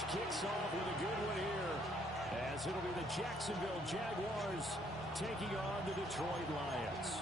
match kicks off with a good one here, as it'll be the Jacksonville Jaguars taking on the Detroit Lions.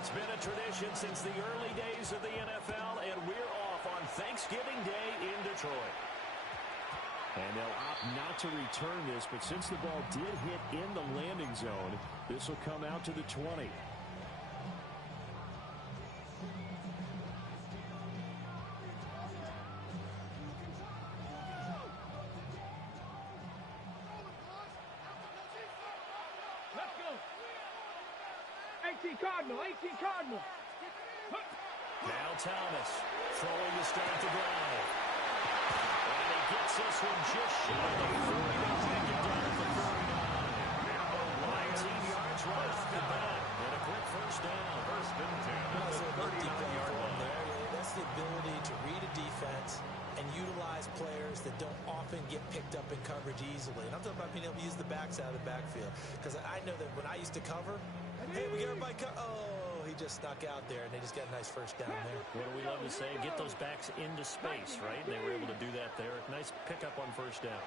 It's been a tradition since the early days of the NFL, and we're off on Thanksgiving Day in Detroit. And they'll opt not to return this, but since the ball did hit in the landing zone, this will come out to the 20. Let's go. 18 Cardinal. Now Thomas throwing to start the drive. And he gets this one just shy of the 40 to take it down at the 39. 19 yards right off the bat. And a quick first down. First and 10 at the 39-yard line. That's the ability to read a defense and utilize players that don't often get picked up in coverage easily. And I'm talking about being able to use the backs out of the backfield. Because I know that when I used to cover, hey, we got everybody oh, he just snuck out there, and they just got a nice first down there. What do we love to say? Get those backs into space, right? And they were able to do that there. Nice pickup on first down.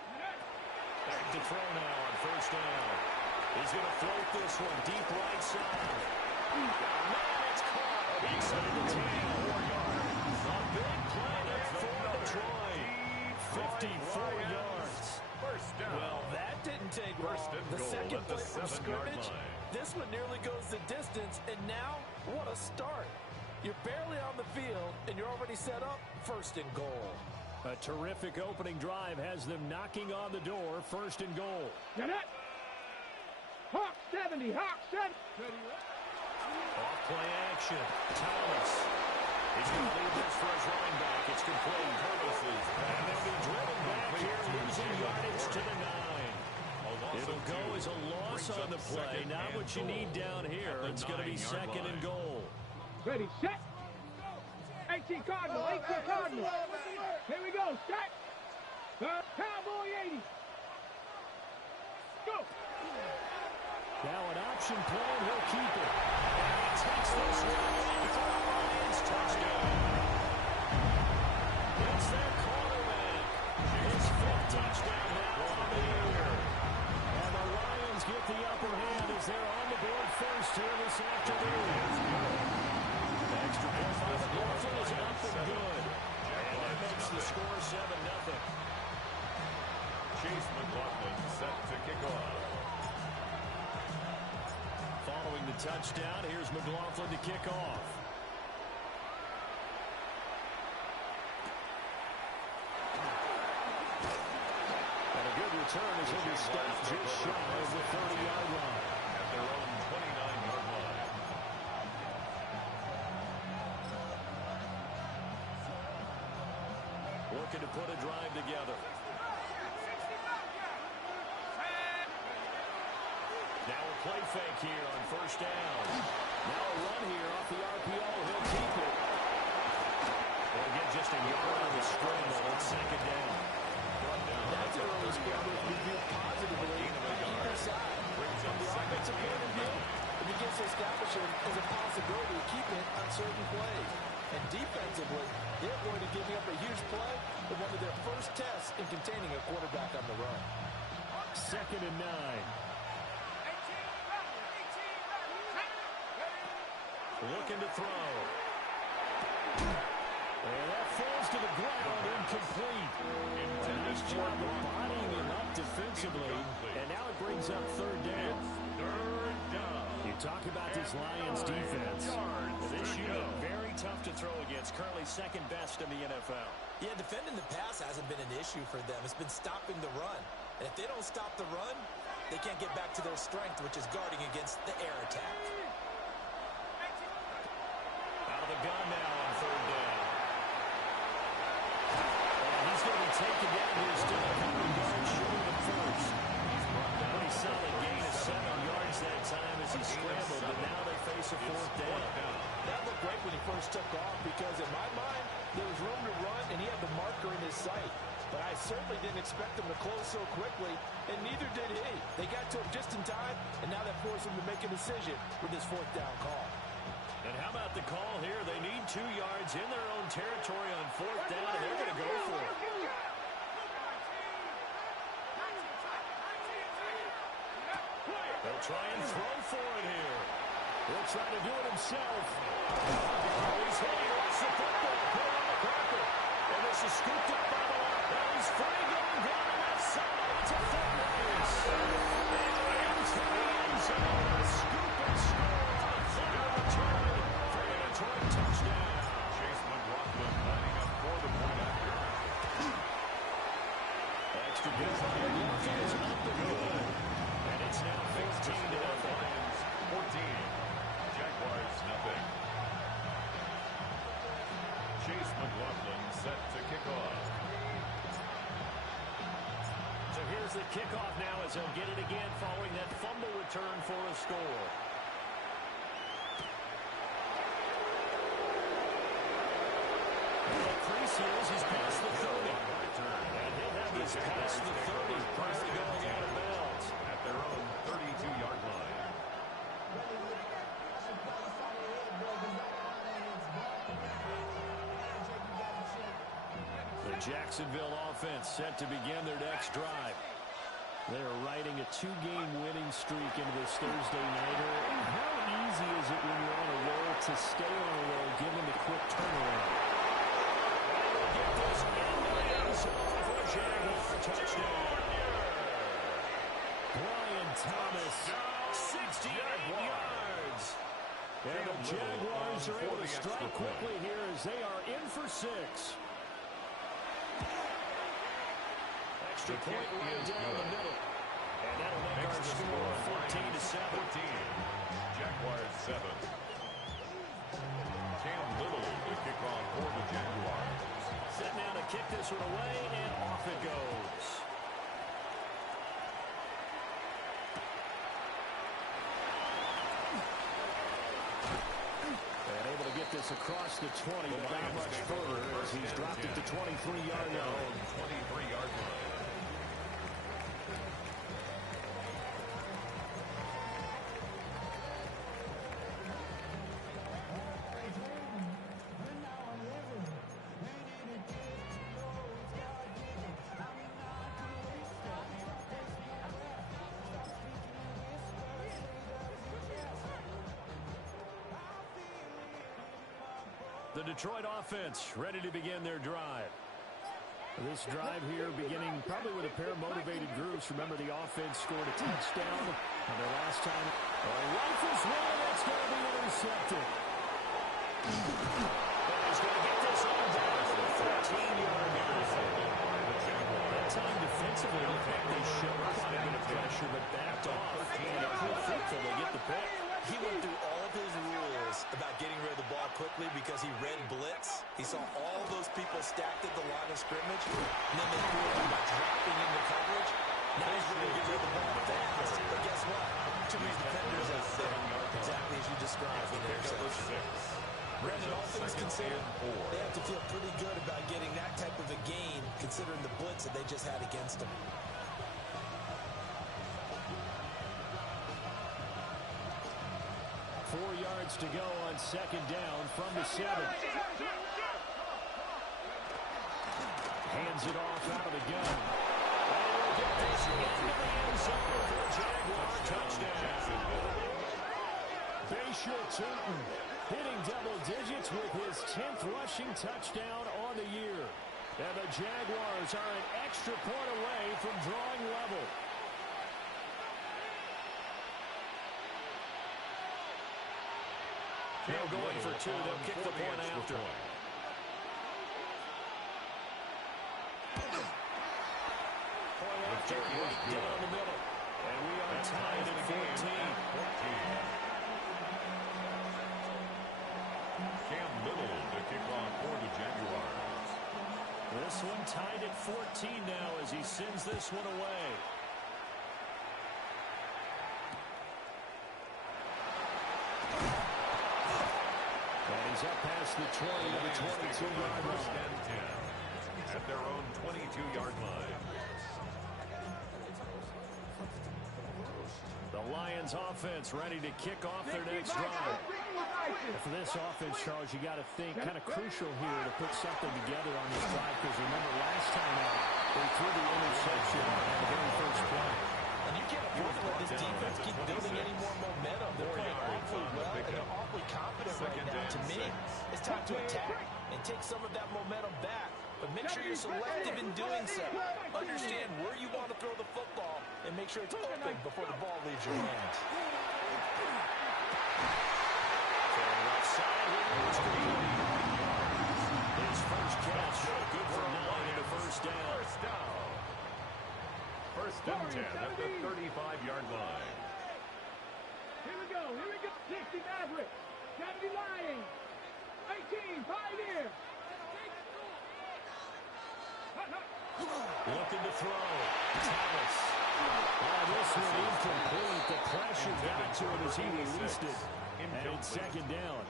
Back to throw now on first down. He's going to float this one deep right side. Man, it's caught inside the 10. A big play there for Detroit. 54 yards. First down. Well, that didn't take long. The second play from scrimmage, this one nearly goes the distance, and now, what a start. You're barely on the field, and you're already set up first and goal. A terrific opening drive has them knocking on the door, first and goal. Get it. Hawk 70. Off play action. Thomas. He's going to leave this for his running back. It's complete. Purposes. And they'll be driven back here, losing yardage to the 9. It'll go as a loss on the play. Not what you need down here. It's going to be second and goal. Ready, set. 18 Cardinal. Here we go, set. Cowboy 80. Go. Now an option play, and he'll keep it. And he takes this one in for a Lions touchdown. It's their quarterback. His fifth touchdown now on the year. And the Lions get the upper hand as they're on the board first here this afternoon. Extra point by McLaughlin is up and good. And that makes the score 7-0. Chase McLaughlin set to kick off. Following the touchdown, here's McLaughlin to kick off. And a good return as he'll be stopped just shy of the 30-yard line. At their own 29-yard line. Looking to put a drive together. Now a play fake here on first down. Now a run here off the RPO. He'll keep it. They'll get just a yard on the scramble. It's second down. That's an early scramble to be viewed positively on either side. From the offensive point of view, it begins to establish it as a possibility to keep it on certain plays. And defensively, they're going to give up a huge play in one of their first tests in containing a quarterback on the run. Second and 9. Looking to throw. And that falls to the ground, incomplete. Nice job of bodying him up defensively. And now it brings up third down. Third down. You talk about this Lions defense. This unit very tough to throw against. Currently second best in the NFL. Yeah, defending the pass hasn't been an issue for them. It's been stopping the run. And if they don't stop the run, they can't get back to their strength, which is guarding against the air attack. Out of the gun now on third down. And he's going to be taken down here. Still a couple yards short of the first. Pretty solid gain of 7 yards that time as he scrambled, but now they face a fourth down. first took off because, in my mind, there was room to run, and he had the marker in his sight. But I certainly didn't expect him to close so quickly, and neither did he. They got to him just in time, and now that forced him to make a decision with his fourth down call. And how about the call here? They need 2 yards in their own territory on fourth down, and they're going to go for it. They'll try and throw for it here. He'll try to do it himself. He's hitting lost the football. Put it on the carpet. And this is scooped up by the left. Now he's free going down the left side. It's a foot race. Into the end zone. A scoop and score on a fumble return for a Detroit touchdown. Chase McLaughlin lining up for the point after. Extra good time. Is up and good. And it's now 15-0. 14. Jaguars nothing. Chase McLaughlin set to kick off. So here's the kickoff now as he'll get it again following that fumble return for a score. Appreciates he's past the 30. And he'll have this past the 30 prior to going out of bounds. At their own 32-yard line. The Jacksonville offense set to begin their next drive. They're riding a 2-game winning streak into this Thursday nighter. How easy is it when you're on a roll to stay on a roll given the quick turnaround? Get this in the end zone for a Jaguar touchdown. Brian Thomas, 68 yards. And the Jaguars are able to strike quickly here as they are in for 6. Extra point right down the middle. And that'll make our score 14-7. Jaguars 7. Cam Little to kick off for the Jaguars. Set now to kick this one away, and off it goes. And able to get this across the 20, but not much further as he's dropped it to 23-yard line. 23-yard line. The Detroit offense ready to begin their drive. This drive here beginning probably with a pair of motivated groups. Remember, the offense scored a touchdown. And the last time, rifles one, that's going to be intercepted. He's going to get this on down to the 13-yard line. That time defensively, looked like they showed quite a bit of pressure, but backed off. And it proved fruitful. They get the pick. He went through all of his rules about getting rid of the ball quickly because he read blitz. He saw all those people stacked at the line of scrimmage, and then they threw him by dropping into coverage. Now he's ready to get rid of the ball fast. But guess what? Too many defenders out there, exactly as you described in the interception. Brandon, all things considered, they have to feel pretty good about getting that type of a gain, considering the blitz that they just had against them. 4 yards to go on second down from the 7. Hands it off out of the gun. And he'll get this into the end zone for a Jaguar touchdown. Bayshore Tootin hitting double digits with his 10th rushing touchdown on the year. And the Jaguars are an extra point away from drawing level. They're going for 2. They'll kick the point after. Point after, right down the middle. And we are tied at 14. Cam Little to kick off for the Jaguars. This one tied at 14 now as he sends this one away. And he's up past the 20 to the 22-yard line. First and 10 at their own 22-yard line. The Lions offense ready to kick off their next drive. For this offense, Charles, you got to think kind of crucial here to put something together on this drive, because remember last time out, they threw the interception on the very first play. And you can't afford to let this defense keep building any more momentum. They're playing awfully well, and they're awfully confident right now. To me, it's time to attack and take some of that momentum back. But make sure you're selective in doing so. Understand where you want to throw the football and make sure it's open before the ball leaves your hands. His first catch, good for 9 and a first down. First and 10 at the 35-yard line. Here we go. 60 Maverick. 70 Lions. 18 Pioneer. Looking to throw. Thomas. This one incomplete. The pressure got to him as he released it. And it's second down.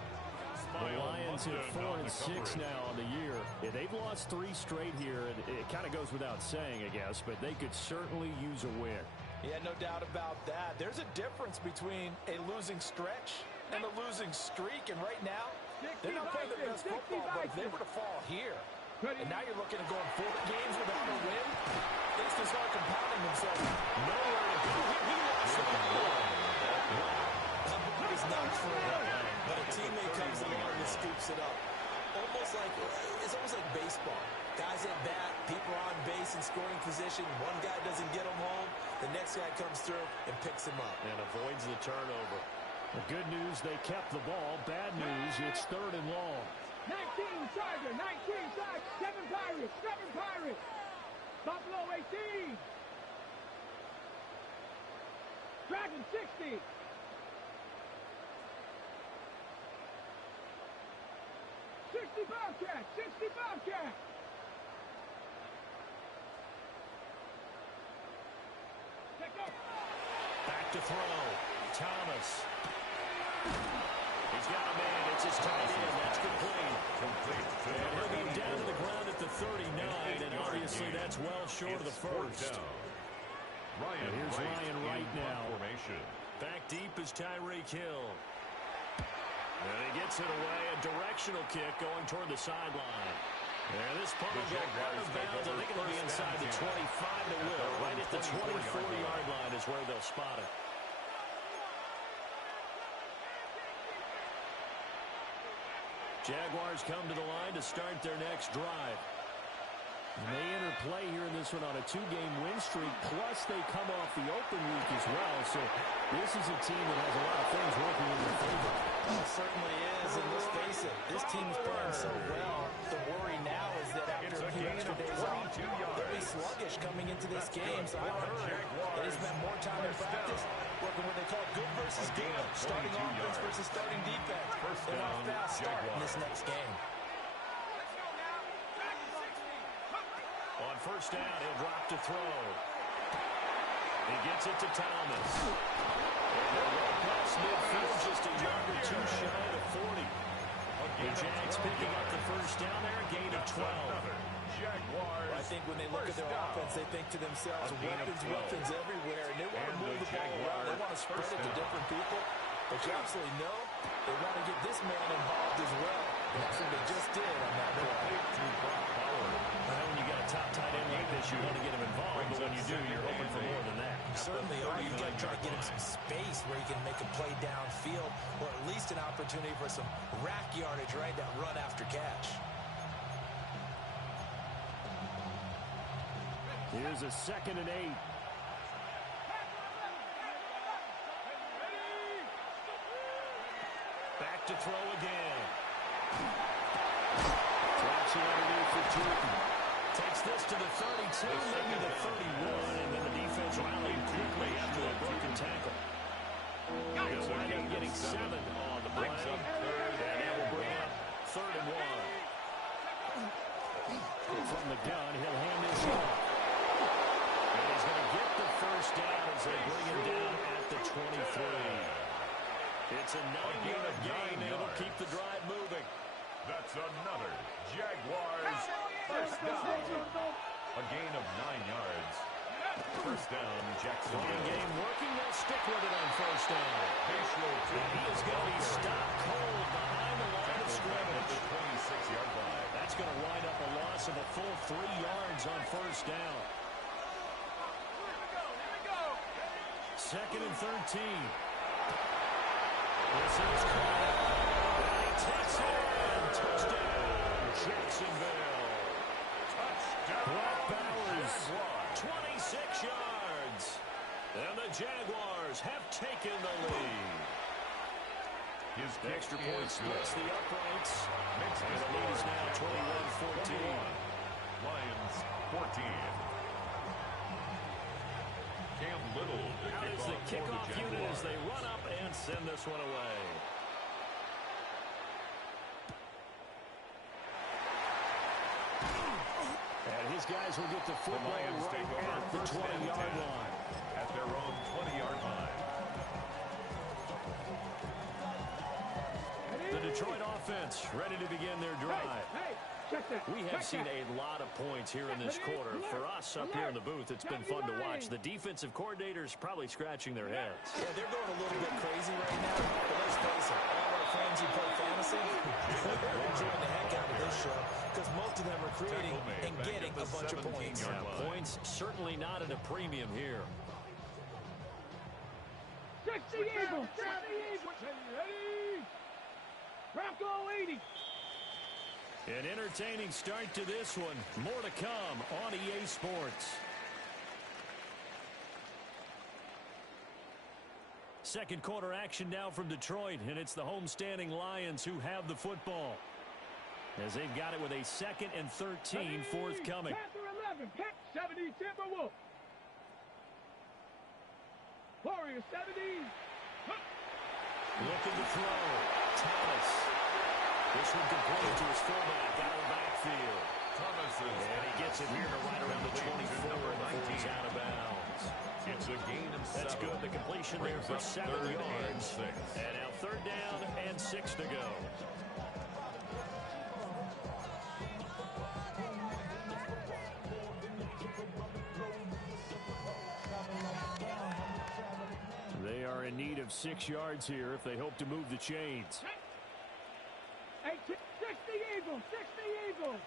The Lions at 4-6 now on the year. Yeah, they've lost 3 straight here, and it kind of goes without saying, I guess, but they could certainly use a win. Yeah, no doubt about that. There's a difference between a losing stretch and a losing streak, and right now, they're not playing their best football, but if they were to fall here, and now you're looking at going 4 games without a win, they still start compounding themselves. Nowhere to go. He lost the ball. That ball is not free, but a teammate comes along and scoops it up. It's almost like baseball. Guys at bat, people are on base in scoring position. One guy doesn't get him home. The next guy comes through and picks him up. And avoids the turnover. The good news, they kept the ball. Bad news, it's 3rd and long. 19 Charger. 19 Charger. 7 Pirates. 7 Pirates. Buffalo 18. Dragon 60. 60 Bobcat. 60 Bobcat. Back to throw. Thomas. He's got a man. It's his tight end. That's complete. And he'll go down to the ground at the 39, and obviously that's well short of the first. And here's Ryan Wright now. Back deep is Tyreek Hill. And he gets it away. A directional kick going toward the sideline. And this punt will go out of bounds. I think it'll be inside the 25 to Will. Right at the 24-yard line is where they'll spot it. Jaguars come to the line to start their next drive. And they enter play here in this one on a 2-game win streak, plus they come off the open week as well. So this is a team that has a lot of things working in their favor. It certainly is, and let's face it, this team is playing so well. The worry now is that after a few extra days off, they'll be sluggish coming into this game. So I heard that he spent more time in practice working what they call good versus good, starting offense versus starting defense. They want a fast start in this next game. On first down, he'll drop to throw. He gets it to Thomas. And they're right past midfield, just a yard or 2 shy of 40. The Jags picking up the first down there, a gain of 12. I think when they look at their offense, they think to themselves, weapons everywhere, and they want to move the ball around. They want to spread it to different people. But you absolutely know they want to get this man involved as well. And that's what they just did on that play. When you got a top tight end like this, you want to get him involved, but when you do, you're hoping for more than that. You certainly are. You've got to try to get him some space where he can make a play downfield, or at least an opportunity for some rack yardage, right? That run after catch. Here's a 2nd and 8. Back to throw again. Drops it underneath for Jordan. Takes this to the 32, maybe the 31, and then the defense rallied quickly after a broken tackle. He'll wind up getting 7 on the play, and that will bring up 3rd and 1. From the gun, he'll hand this off. And he's going to get the first down as they bring him down at the 23. It's a 9-yard gain, and it'll keep the drive moving. First down, Jacksonville. Running game working. They'll stick with it on first down. And he is going to be stopped cold behind the line of scrimmage. The 26-yard line. That's going to wind up a loss of a full 3 yards on first down. Second and 13. This is caught. He takes it. Touchdown, Jacksonville. Touchdown. Brock Bowers, 26 yards. And the Jaguars have taken the lead. His Extra point splits the uprights. Makes And the lead is now 21-14. Lions 14. Cam Little, Out is the kickoff unit as they run up and send this one away. And his guys will get the football right at the 20-yard line. At their own 20-yard line. The Detroit offense ready to begin their drive. We have seen a lot of points here in this quarter. For us up here in the booth, it's been fun to watch. The defensive coordinators probably scratching their heads. Yeah, they're going a little bit crazy right now. But let's face it, all our friends who play fantasy, they're enjoying the heck out of this show because most of them are creating and getting a bunch of points. Yeah, points certainly not at a premium here. 60 Eagles! 60 Eagles! Ready? Bronco 80! An entertaining start to this one. More to come on EA Sports. Second quarter action now from Detroit, and it's the homestanding Lions who have the football. As they've got it with a 2nd and 13 forthcoming. Panther 11, 70 Timberwolves. Warriors 70. Looking to throw. Thomas. This one complete to his fullback out of the backfield. And he gets it here to right around the 24 before he's out of bounds. It's a gain of 7. That's good. The completion there for 7 yards. And now 3rd down and 6 to go. They are in need of 6 yards here if they hope to move the chains. 60 Eagles! 60 Eagles!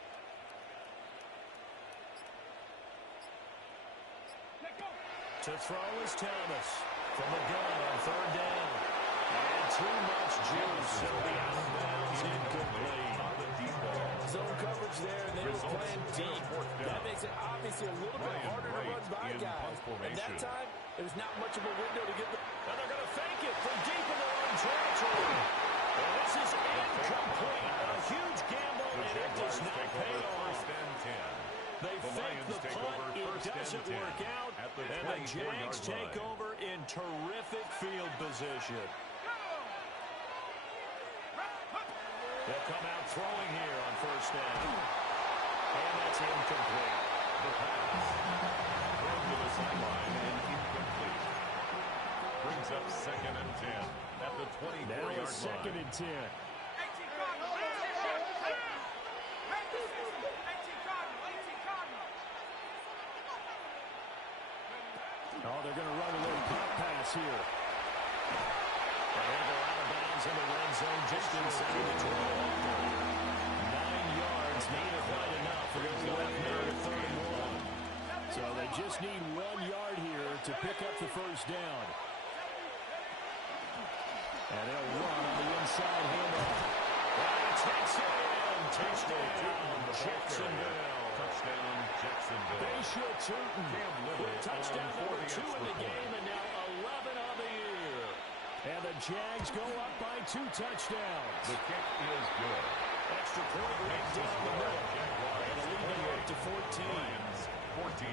To throw is Thomas from the gun on 3rd down. And too much juice. It'll be out of bounds, incomplete. Zone coverage there, and they were playing deep. That makes it obviously a little bit harder to run by guys. And that time, there's not much of a window to get the... And they're going to fake it from deep in their own territory. And this is incomplete. A huge gamble, and it does not pay off. They fake the punt. It doesn't work out. And the Jags take over in terrific field position. They'll come out throwing here on 1st down. And that's incomplete. The pass. Thrown to the sideline and incomplete. Brings up 2nd and 10 at the 24-yard line. 2nd and 10. Oh, they're going to run a little pop pass here. And they go out of bounds in the red zone just inside the 12. 9 yards, need it right enough. We're going to go left now to 31. So they just need 1 yard here to pick up the 1st down. And they'll run on the inside handoff. And he takes it in. Touchdown, Jacksonville. Touchdown, Jacksonville. Touchdown number 2 in the game, and now 11 on the year. And the Jags go up by 2 touchdowns. The kick is good. Extra point right down the middle. And a lead up to 14. Lions 14.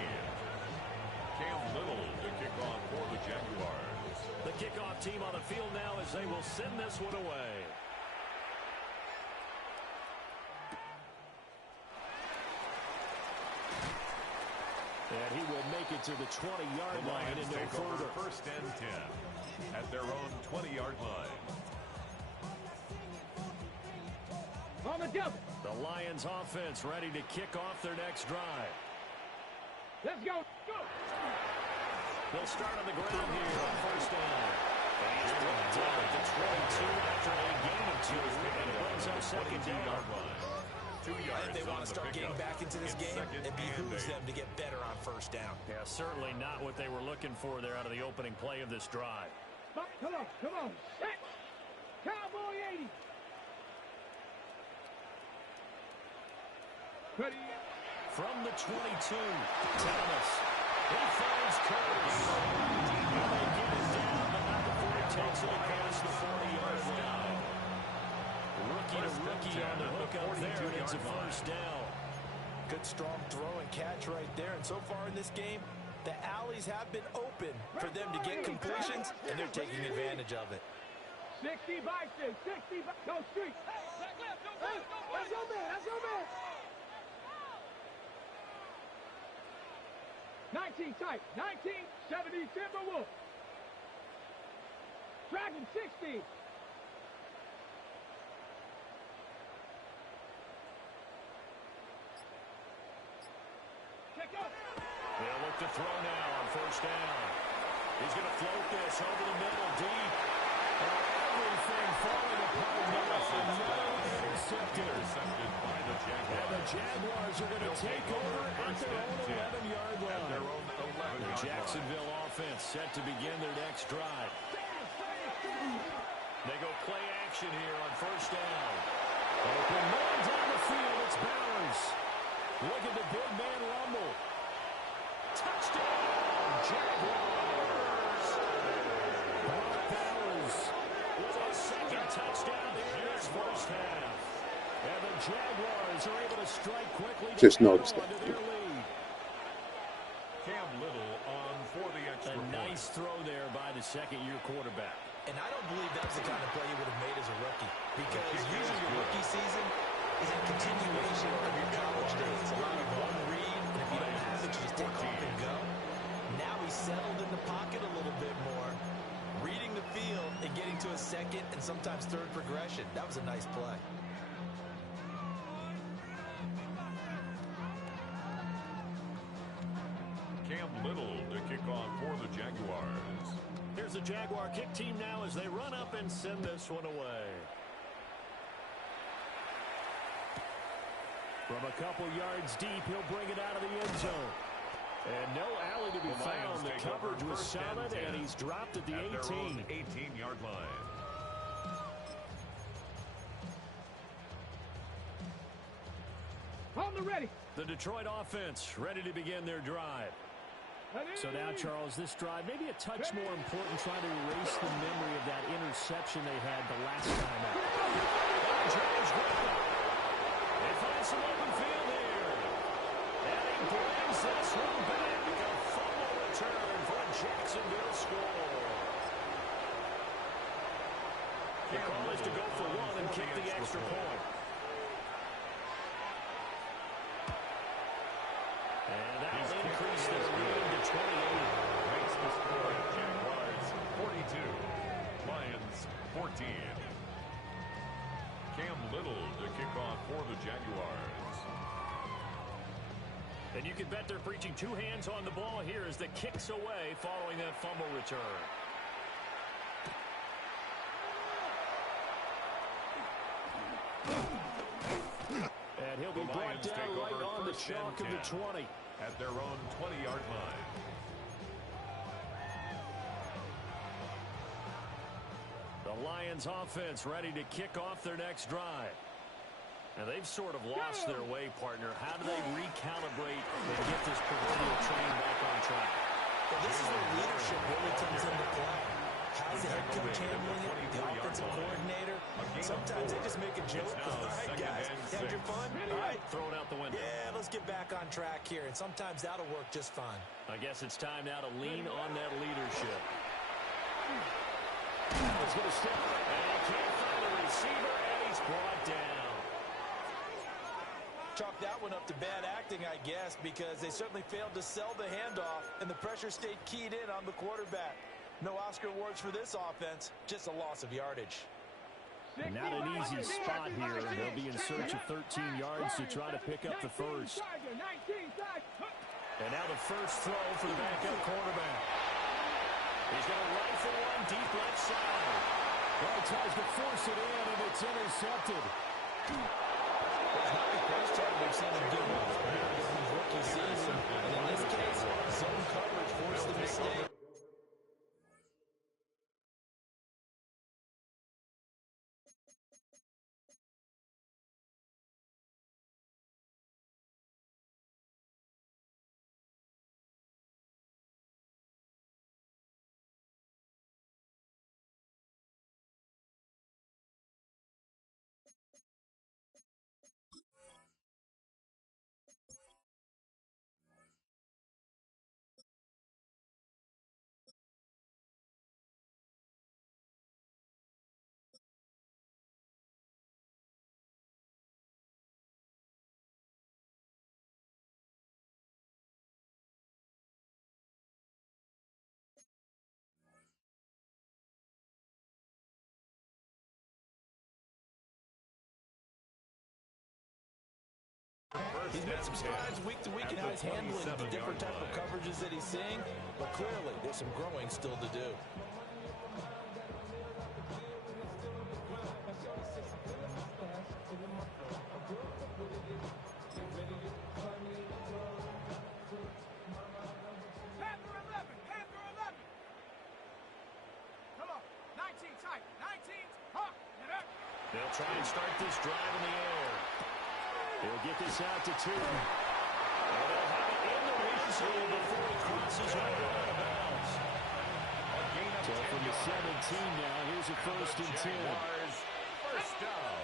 Cam Little, the kickoff for the Jaguars. The kickoff team on the field now as they will send this one away. And he will make it to the 20-yard line and no further. 1st and 10 at their own 20-yard line. On the double. The Lions offense ready to kick off their next drive. Let's go. Go. They'll start on the ground here on first down. And he's brought down at the 22 after a gain of 2. And it brings up second down. 2 yards. If they want to start getting back into this game, it behooves them to get better on first down. Yeah, certainly not what they were looking for there out of the opening play of this drive. Come on. Set. Cowboy 80. Ready. From the 22, Thomas. He finds Curtis. And they get it down, but not before he takes it across the 40-yard line. Rookie to rookie on the hook up there, and it's a first down. Good strong throw and catch right there. And so far in this game, the alleys have been open for them to get completions, and they're taking advantage of it. 60 boxes, 60 boxes. Go street. That's your man. 19 tight. 1970 Timberwolves. Dragon 60. They'll look to throw now on first down. He's going to float this over the middle, deep. Everything falling apart now. Intercepted by the Jaguars. And the Jaguars are going to take over at their own 11-yard line. The Jacksonville offense set to begin their next drive. They go play action here on first down. Open man down the field. It's Bowers. Look at the big man rumble. Touchdown, Jaguars. Brock Bowers with a second touchdown here in this first half. And the Jaguars are able to strike quickly to Just add noticed on that. to their lead. Cam Little on for the extra A point. nice throw there by the second-year quarterback. And I don't believe that's the kind of play you would have made as a rookie, because usually your rookie season is a continuation of your college days. A lot of one read, and if you don't have it, you just take off and go. Now he's settled in the pocket a little bit more, reading the field and getting to a second and sometimes third progression. That was a nice play. Cam Little to kick off for the Jaguars. Here's the Jaguar kick team now as they run up and send this one away. From a couple yards deep, he'll bring it out of the end zone. And no alley to be found. The coverage was solid, and he's dropped at the 18. 18-yard line. On the ready. The Detroit offense ready to begin their drive. So now, Charles, this drive may be a touch more important, trying to erase the memory of that interception they had the last time out. They find some open field here. And he brings this one back. A fumble return for a Jacksonville score. The call is to go for one and kick the extra point. And that will increase their lead to 28. Makes the score. Jaguars 42. Lions 14. Cam Little to kick off for the Jaguars. And you can bet they're preaching two hands on the ball here as the kick's away following that fumble return. And he'll be brought down right on the chalk of the 20. At their own 20-yard line. The Lions offense ready to kick off their next drive. And they've sort of lost their way, partner. How do they recalibrate and get this proverbial train back on track? Well, this is where leadership really comes into play. How's the head coach handling it? The offensive coordinator? Sometimes they just make a joke. All right, guys, had your fun? All right, throw it out the window. Yeah, let's get back on track here. And sometimes that'll work just fine. I guess it's time now to lean on that leadership. He's going to step, and he can't find the receiver, and he's brought down. Chalk that one up to bad acting, I guess, because they certainly failed to sell the handoff, and the pressure stayed keyed in on the quarterback. No Oscar awards for this offense, just a loss of yardage. And not an easy spot here. They'll be in search of 13 yards to try to pick up the first. And now the first throw for the backup quarterback. He's going to rifle one deep left side. Well, he tries to force it in, and it's intercepted. There's not a question we've seen him do well during his rookie season. And in this case, zone coverage forced the mistake. He's made some strides week to week in how he's handling the different type of coverages that he's seeing, but clearly there's some growing still to do. Panther 11, Panther 11. Come on, 19 tight, 19, hawk, and up. They'll try and start this drive in the air. He'll get this out to Tootin. And they'll have it in the end zone before he crosses over out of bounds. So from the 17 now, here's a 1st and 10. Jaguars, first down.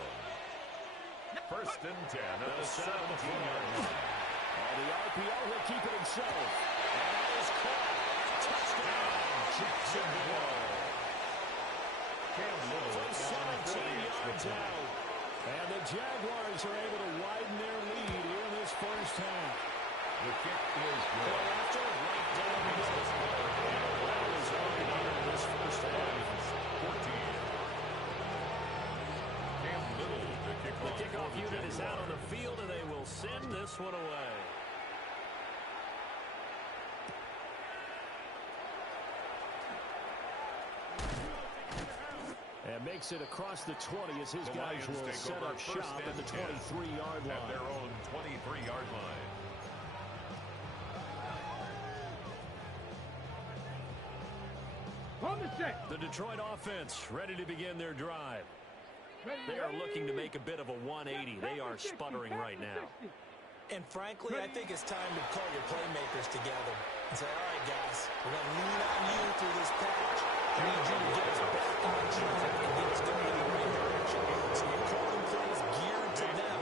1st and 10 at the 17-yard line. On the RPO, he'll keep it himself. And that is caught. Touchdown, Jacksonville. From 17 yards out. And the Jaguars are able to widen their lead here in this first half. The kick is good. After right down the middle. And that is over here in this first half. 14. Cam Little, The kickoff unit is out on the field, and they will send this one away. And makes it across the 20 as his The guys Lions will take set over up shop first at the and 10 23-yard at line. their own 23-yard line. On the set. The Detroit offense ready to begin their drive. They are looking to make a bit of a 180. They are sputtering right now. And frankly, I think it's time to call your playmakers together and say, all right, guys, we're going to lean on you through this patch. We need you to get us back on track and get us going in the right direction. So you're calling plays geared to them.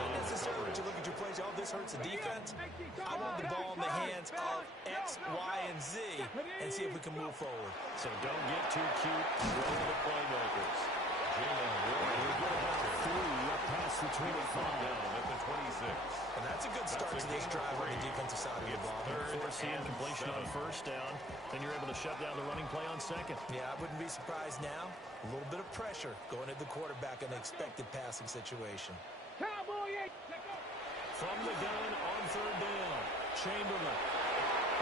Not necessarily to look at your plays, oh, this hurts the defense. I want the ball in the hands of X, Y, and Z and see if we can move forward. So don't get too cute. Go to the playmakers. Up past the 25. Down at the 26. And that's a good start to this drive on the defensive side of the ball. Forcing completion on 1st down. Then you're able to shut down the running play on 2nd. Yeah, I wouldn't be surprised now. A little bit of pressure going at the quarterback in an expected passing situation. Cowboy 8. From the gun on 3rd down. Chamberlain.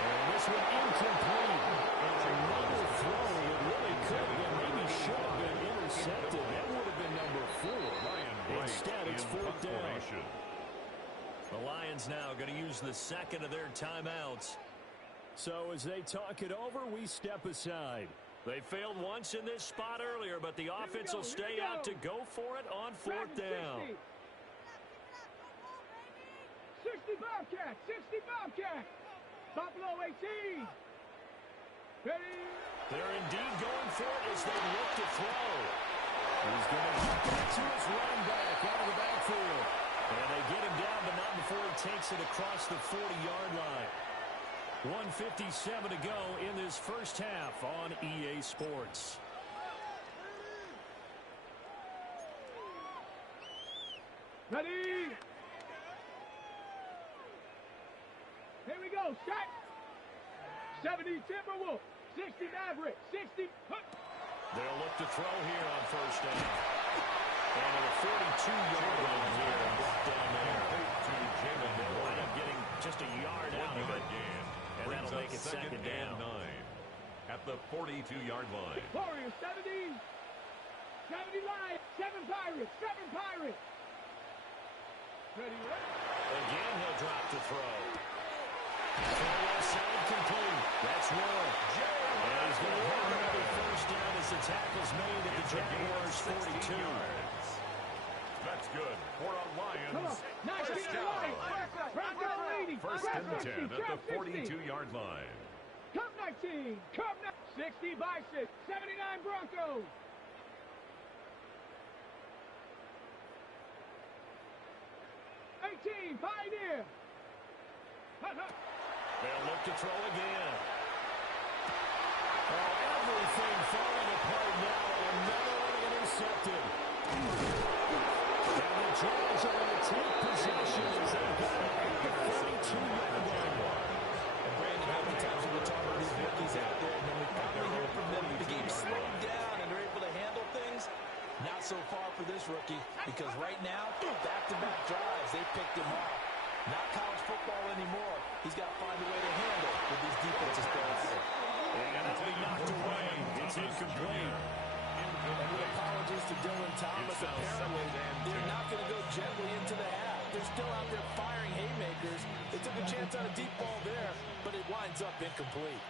And this one incomplete. And another throw that really could have been, maybe should have been intercepted. That would have been number 4. Instead, it's 4th down. The Lions now going to use the 2nd of their timeouts. So as they talk it over, we step aside. They failed once in this spot earlier, but the offense will stay out to go for it on 4th down. 60 Bobcat, 60 Bobcat. Buffalo 18. Ready. They're indeed going for it as they look to throw. He's going to get back to his running back out of the backfield. And they get him down, but not before he takes it across the 40-yard line. 1:57 to go in this first half on EA Sports. Ready. Here we go. Shot. 70 Timberwolf. 60 Maverick. 60. They'll look to throw here on 1st down. And at a 42-yard line here, brought down there. They'll wind up getting just a yard out of it. And that'll make it 2nd down. 9 at the 42-yard line. Warriors 70. 70 Lions. 7 Pirates. 7 Pirates. Ready, ready. Again, he'll drop to throw. Throw left side complete. That's one. And he's going to have another first down as the tackle's made at the Jaguars 42. That's good for a Lions. Come on. Nice First kick, down. Bronco leading. First and 10 at the 42-yard line. Cup 19. Cup 60 by 6. 79 Broncos. Pioneer. They'll look to throw again. Oh, everything falling apart now. Another one intercepted. And the Jags are going to take possession as they've got the 32-yard line. And Brandon, how many times have we talked about these rookies out there, and then we finally hear from them, the game slowed down, and they're able to handle things? Not so far for this rookie, because right now, back-to-back drives, they picked him off. Not college football anymore. He's got to find a way to handle with these defenses going forward. And that'll be knocked away. It's incomplete. And with apologies to Dylan Thomas, apparently they're not going to go gently into the half. They're still out there firing haymakers. They took a chance on a deep ball there, but it winds up incomplete.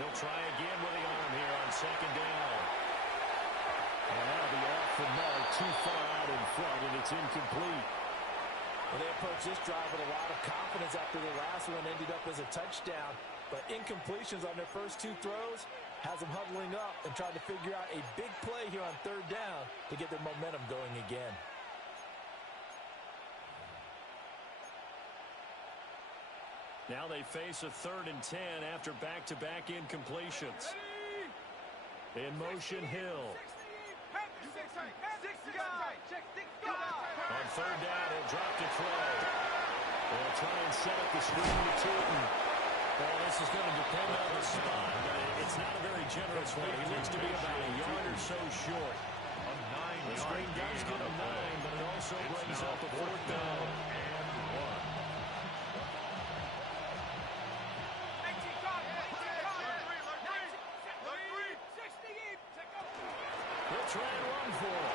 He'll try again with the arm here on second down. And that'll be off the mark, too far out in front, and it's incomplete. Well, they approached this drive with a lot of confidence after the last one ended up as a touchdown. But incompletions on their first 2 throws has them huddling up and trying to figure out a big play here on third down to get their momentum going again. Now they face a 3rd and 10 after back-to-back incompletions. In motion, Hill. On third down, he'll drop to throw. They'll try and set up the screen to Tootin. Well, this is going to depend on the spot, but it's not a very generous one. He looks to be about a yard or so short. The screen does get a 9, but it also brings up a 4th down. He'll try and run for it.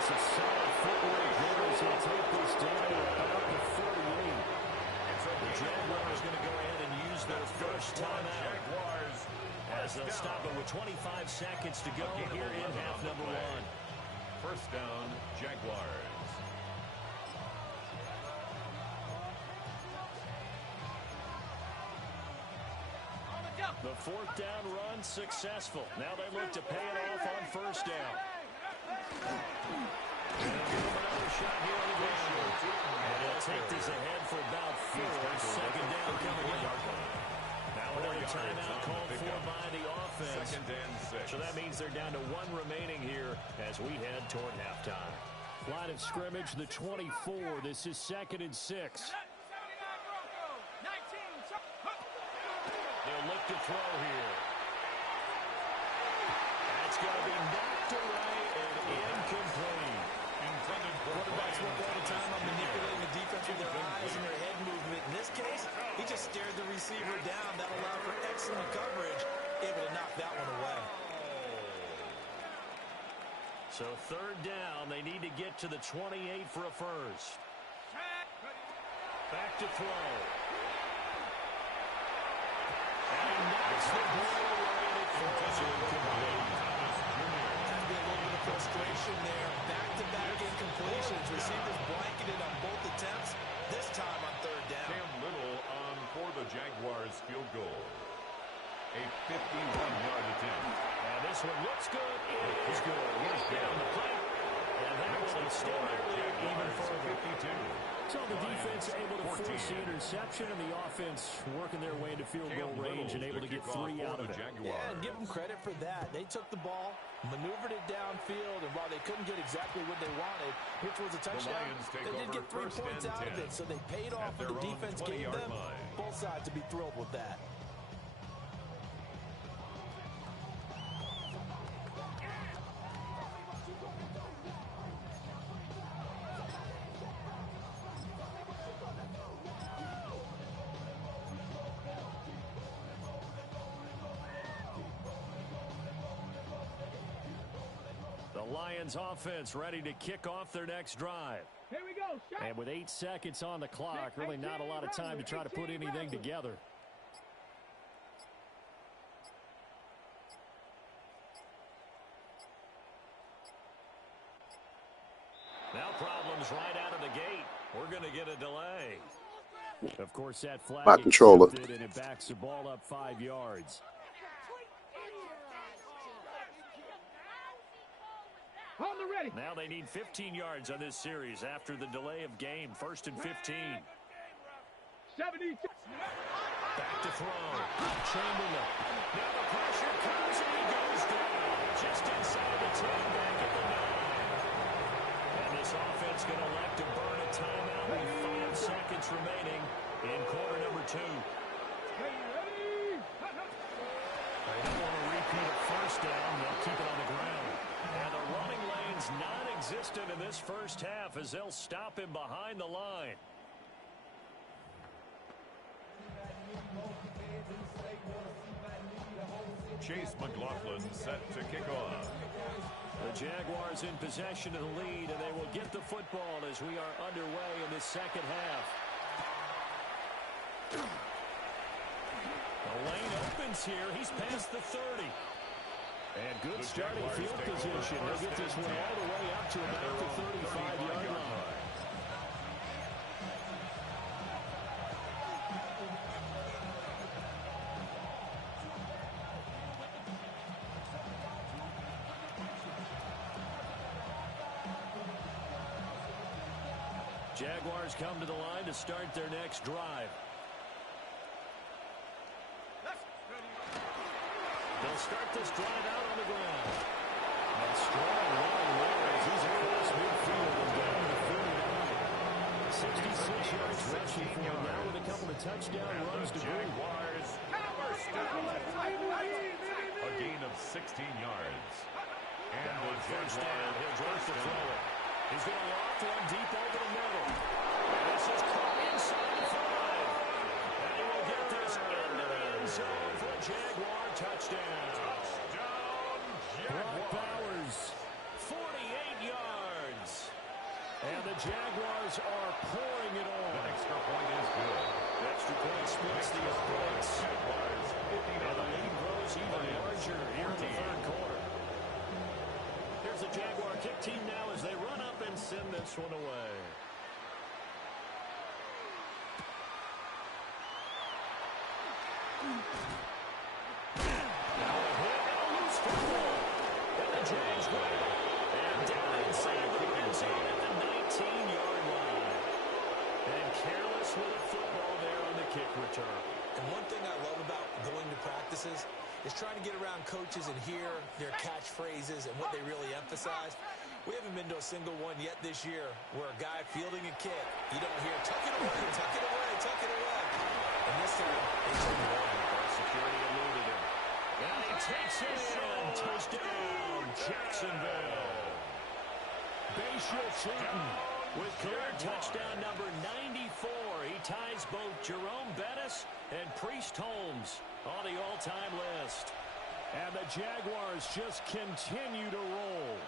This is solid footwork here as he'll take this down to about the 38. The Jaguars going to go ahead and use their first timeout as they'll stop it with 25 seconds to go here in half number 1. First down, Jaguars. The 4th down run successful. Now they look to pay it off on first down. And another shot here on the ground. And they'll take this ahead for about 4. Second down coming in. Now another timeout called for by the offense. Second and 6. So that means they're down to 1 remaining here as we head toward halftime. Line of scrimmage, the 24. This is 2nd and 6. They'll look to throw here. That's going to be knocked away and incomplete. Quarterbacks work all the time on manipulating the defense with their eyes and their head movement. In this case, he just stared the receiver down. That allowed for excellent coverage, able to knock that one away. So 3rd down, they need to get to the 28 for a first. Back to throw. And knocks the ball away and it falls incomplete. There's been a little bit of frustration there. Back-to-back incompletions. Receivers blanketed on both attempts. This time on 3rd down. Cam Little on for the Jaguars field goal. A 51-yard attempt. And this one looks good. It is good. He's down the plate. And that will extend their lead even further. 52. So the defense able to force the interception, and the offense working their way into field goal range and able to get 3 out of it. Yeah, and give them credit for that. They took the ball, maneuvered it downfield, and while they couldn't get exactly what they wanted, which was a touchdown, they did get 3 points out of it. So they paid off what the defense gave them. Both sides to be thrilled with that. Lions offense ready to kick off their next drive. Here we go. Shot. And with 8 seconds on the clock, really not a lot of time to try to put anything together. Now problems right out of the gate. We're going to get a delay. Of course, that flag accepted, and it backs the ball up 5 yards. On the ready. Now they need 15 yards on this series after the delay of game. 1st and 15. 72. Back to throw. Chamberlain. Now the pressure comes and he goes down. Just inside the 10, back at the 9. And this offense going to elect to burn a timeout with 5 seconds remaining in quarter number 2. Ready. They don't want to repeat a first down. They'll keep it on the ground. And the running lane's non-existent in this first half as they'll stop him behind the line. Chase McLaughlin set to kick off. The Jaguars in possession of the lead, and they will get the football as we are underway in this second half. The lane opens here. He's past the 30. And good starting field position. He'll get this one all the way up to about the 35-yard line. Jaguars come to the line to start their next drive. They'll start this drive out on the ground. And strong long runs. He's across midfield and down to 49. 66 yards rushing for him now with a couple of touchdown runs to boot. Jaguars a gain of 16 yards. And the First down. He'll drop to throw it. He's going to loft one deep over the middle. And this is caught inside the 5. And he will get this into the end zone for a Jaguar touchdown. Brock Bowers, 48 yards. And the Jaguars are pouring it on. The extra point is good. Extra point splits the points. And the lead grows even larger here in the third quarter. Here's the Jaguar kick team now as they run up and send this one away. Now a hit and a loose football. And the Jags grab it. And down inside the red zone at the 19-yard line. And careless with a football there on the kick return. And one thing I love about going to practices is trying to get around coaches and hear their catchphrases and what they really emphasize. We haven't been to a single one yet this year where a guy fielding a kick, you don't hear, tuck it away, tuck it away, tuck it away. And this time, they turned it over. Security eluded him. And he takes it in. Touchdown, Jacksonville. Bayshaw Trenton with career touchdown number 94. He ties both Jerome Bettis and Priest Holmes on the all-time list. And the Jaguars just continue to roll.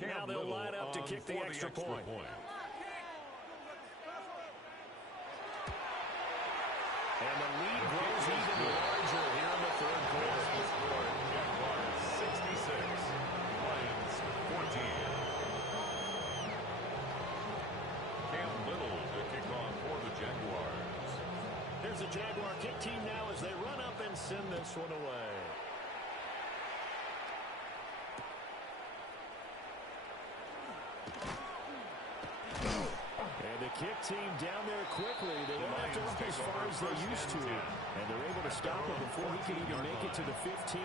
Now they'll line up to kick the extra point. And the lead grows even larger here in the third quarter. Jaguars 66, Lions 14. Cam Little to kick off for the Jaguars. Here's the Jaguar kick team now as they run up and send this one away. And the kick team down there quickly. They don't have to look as far as they used to. And they're able to stop it before he can even make it to the 15.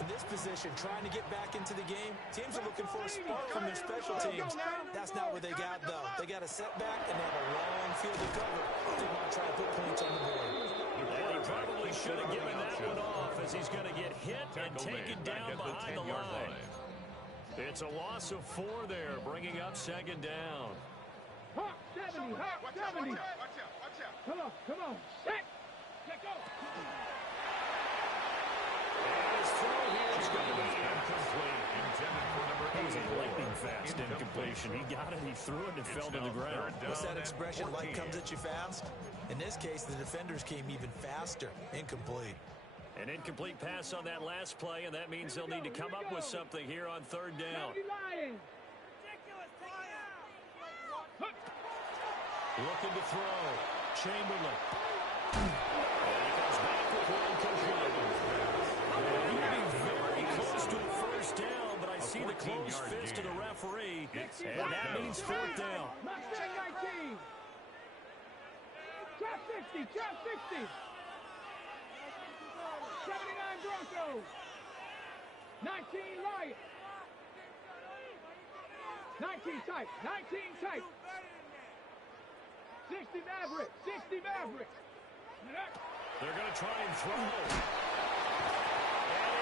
In this position, trying to get back into the game, teams are looking for a spark from their special teams. That's not what they got, though. They got a setback, and they have a long field to cover. They want to try to put points on the board. And he probably should have given that one off as he's going to get hit and taken down behind the line. It's a loss of 4 there, bringing up second down. Hawk 70, Hawk 70. Come on, set, let go. And his throw here is going to be incomplete. Intended for number 84. That was a lightning-fast incompletion. He got it, he threw it, and it fell to the ground. What's that expression, light comes at you fast? In this case, the defenders came even faster. Incomplete. An incomplete pass on that last play, and that means they'll need to come up with something here on third down. Looking to throw. Chamberlain. And he goes back with one complete. He'll be very close to a first down, but I see the closed fist of the referee, and that means fourth down. Mustang 19. Trap 60, trap 60. 79 Broncos. 19 Lions. 19 tight, 19 tight. 60 Mavericks, 60 Mavericks. They're going to try and throw. And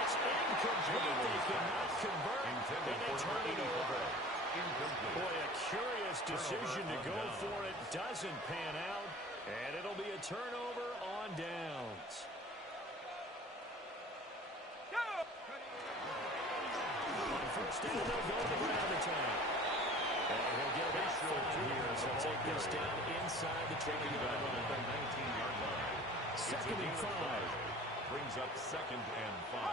it's incomplete. They cannot convert, and they turn it over. Boy, a curious decision to go for it. Doesn't pan out, and it'll be a turnover on downs. On first down, they'll go to the ground attack. And he'll get about 5 here, so he'll take this down inside the 20-yard line. 19-yard line. Second and 5. Brings up second and 5.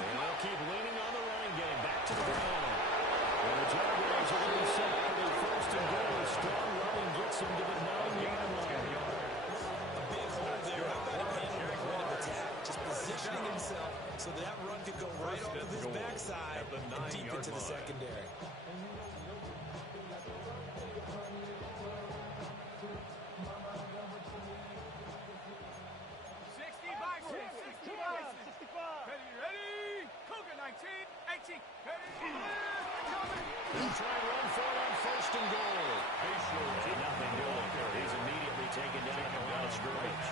And they'll keep leaning on the running game. Back to the ground. And the Jaguars are going to set for their first and goal. Strong running gets them to the 9-yard line. A big hole there. How about him handling the point of attack? Just positioning himself so that run could go right off of his backside and deep into the secondary. Try and run for it on first and goal. Nothing doing. He's immediately taken down at the line of scrimmage.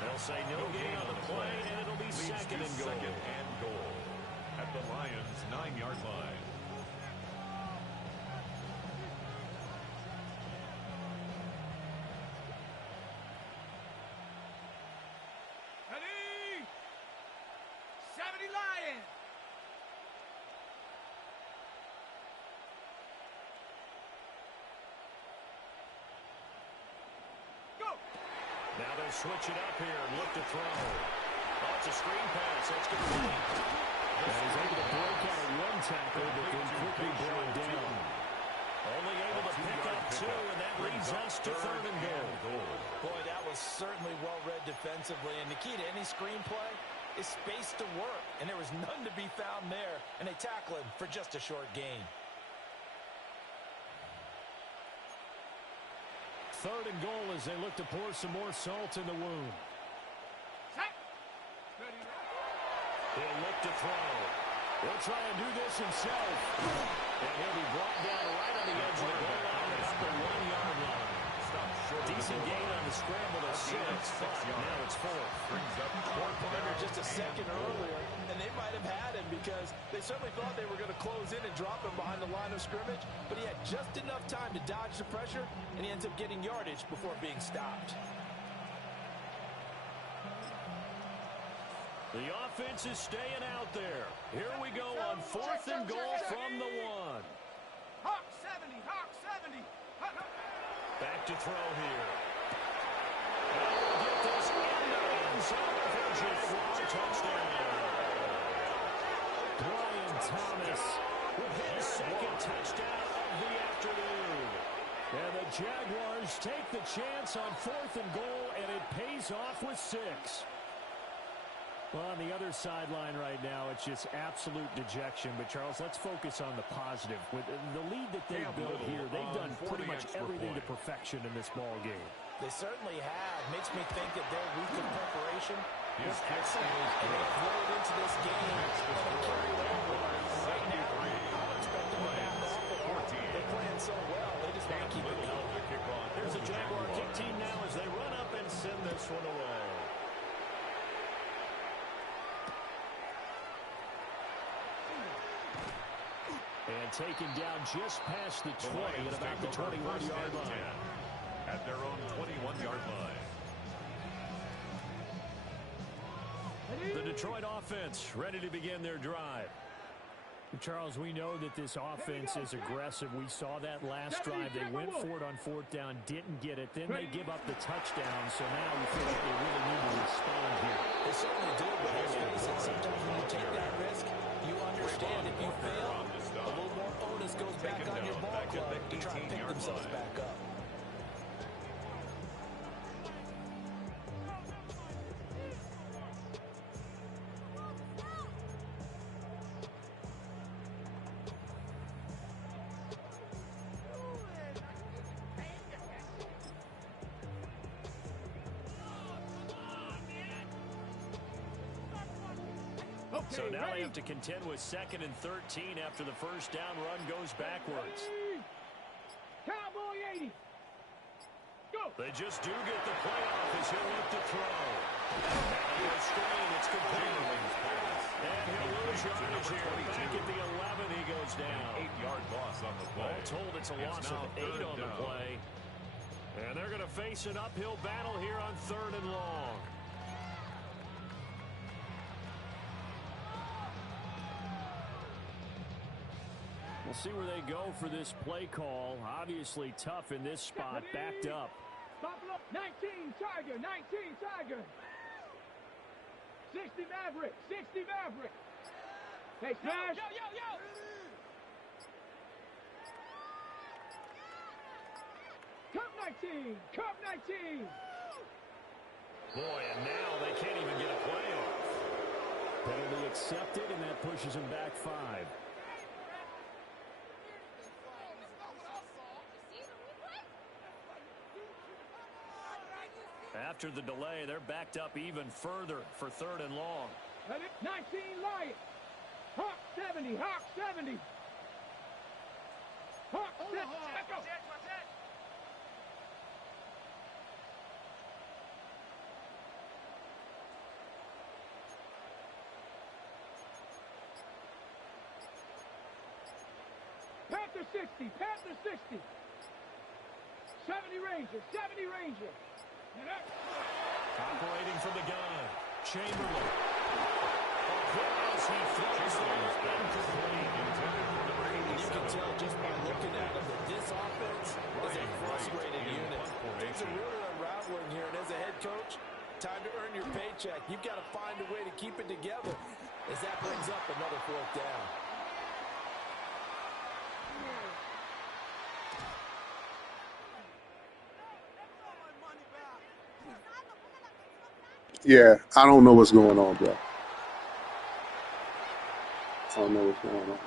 They'll say no gain on the play, and it'll be second and goal. Second and goal at the Lions' 9-yard line. Ready? 70 Lions. Now they'll switch it up here and look to throw. Oh, it's a screen pass. That's going to be. And he's able to break out one tackle, but then quickly brought down. Only able to pick up 2, and that leads us to third and goal. Boy, that was certainly well-read defensively, and the key to any screen play is space to work, and there was none to be found there, and they tackle him for just a short gain. Third and goal as they look to pour some more salt in the wound. He'll look to throw. He'll try and do this himself. And he'll be brought down right on the edge of the goal line at the 1-yard line. Decent gain on the scramble to 6, but now it's 4. Brings up Four-pointer just a second earlier, and they might have had him because they certainly thought they were going to close in and drop him behind the line of scrimmage, but he had just enough time to dodge the pressure, and he ends up getting yardage before being stopped. The offense is staying out there. Here we go on 4th and goal from the 1. Hawk 70, Hawk 70. Back to throw here. And we'll get this in the end zone for a Jaguar touchdown. Brian Thomas with his second touchdown of the afternoon. And the Jaguars take the chance on 4th and goal, and it pays off with 6. Well, on the other sideline right now, it's just absolute dejection. But, Charles, let's focus on the positive. With the lead that they've built here, they've done pretty much everything to perfection in this ball game. They certainly have. Makes me think that their week of preparation was excellent. And they flowed into this game and they carried over. Right now, I'll expect them to back off it all. They're playing so well, they just want to keep it going. Here's a Jaguar kick team now as they run up and send this one away. And taken down just past the 20 at about the 21-yard line. At their own 21-yard line. The Detroit offense ready to begin their drive. Charles, we know that this offense is aggressive. We saw that last drive. They went for it on 4th down, didn't get it. Then they give up the touchdown. So now we feel like they really need to respond here. They certainly do, but let's face it, sometimes when you take that risk, you understand if you fail, a little more onus goes back on your ball club to try to pick themselves back up. So now they have to contend with 2nd and 13 after the first down run goes backwards. Cowboy 80. Go. They just do get the playoff as he'll look to throw. And a screen, it's complete. And he'll lose yardage here. Back at the 11, he goes down. 8-yard loss on the play. All told, it's a loss of 8 on the play. And they're going to face an uphill battle here on 3rd and long. We'll see where they go for this play call. Obviously tough in this spot, backed up. Buffalo, 19 Tiger, 19 Tiger. 60 Maverick, 60 Maverick. Hey, smash. Yo. Cup 19, Cup 19. Boy, and now they can't even get a playoff. Penalty accepted, and that pushes them back 5. After the delay, they're backed up even further for 3rd and long. 19 Lions. Hawk 70, Hawk 70. Hawk 70. Let's go. Panther 60, Panther 60. 70 Ranger, 70 Ranger. Operating from the gun, Chamberlain. As he throws that incomplete. You can tell just by looking at him that this offense is a frustrated unit. Things are really unraveling here, and as a head coach, time to earn your paycheck. You've got to find a way to keep it together as that brings up another 4th down. Yeah, I don't know what's going on, bro. I don't know what's going on.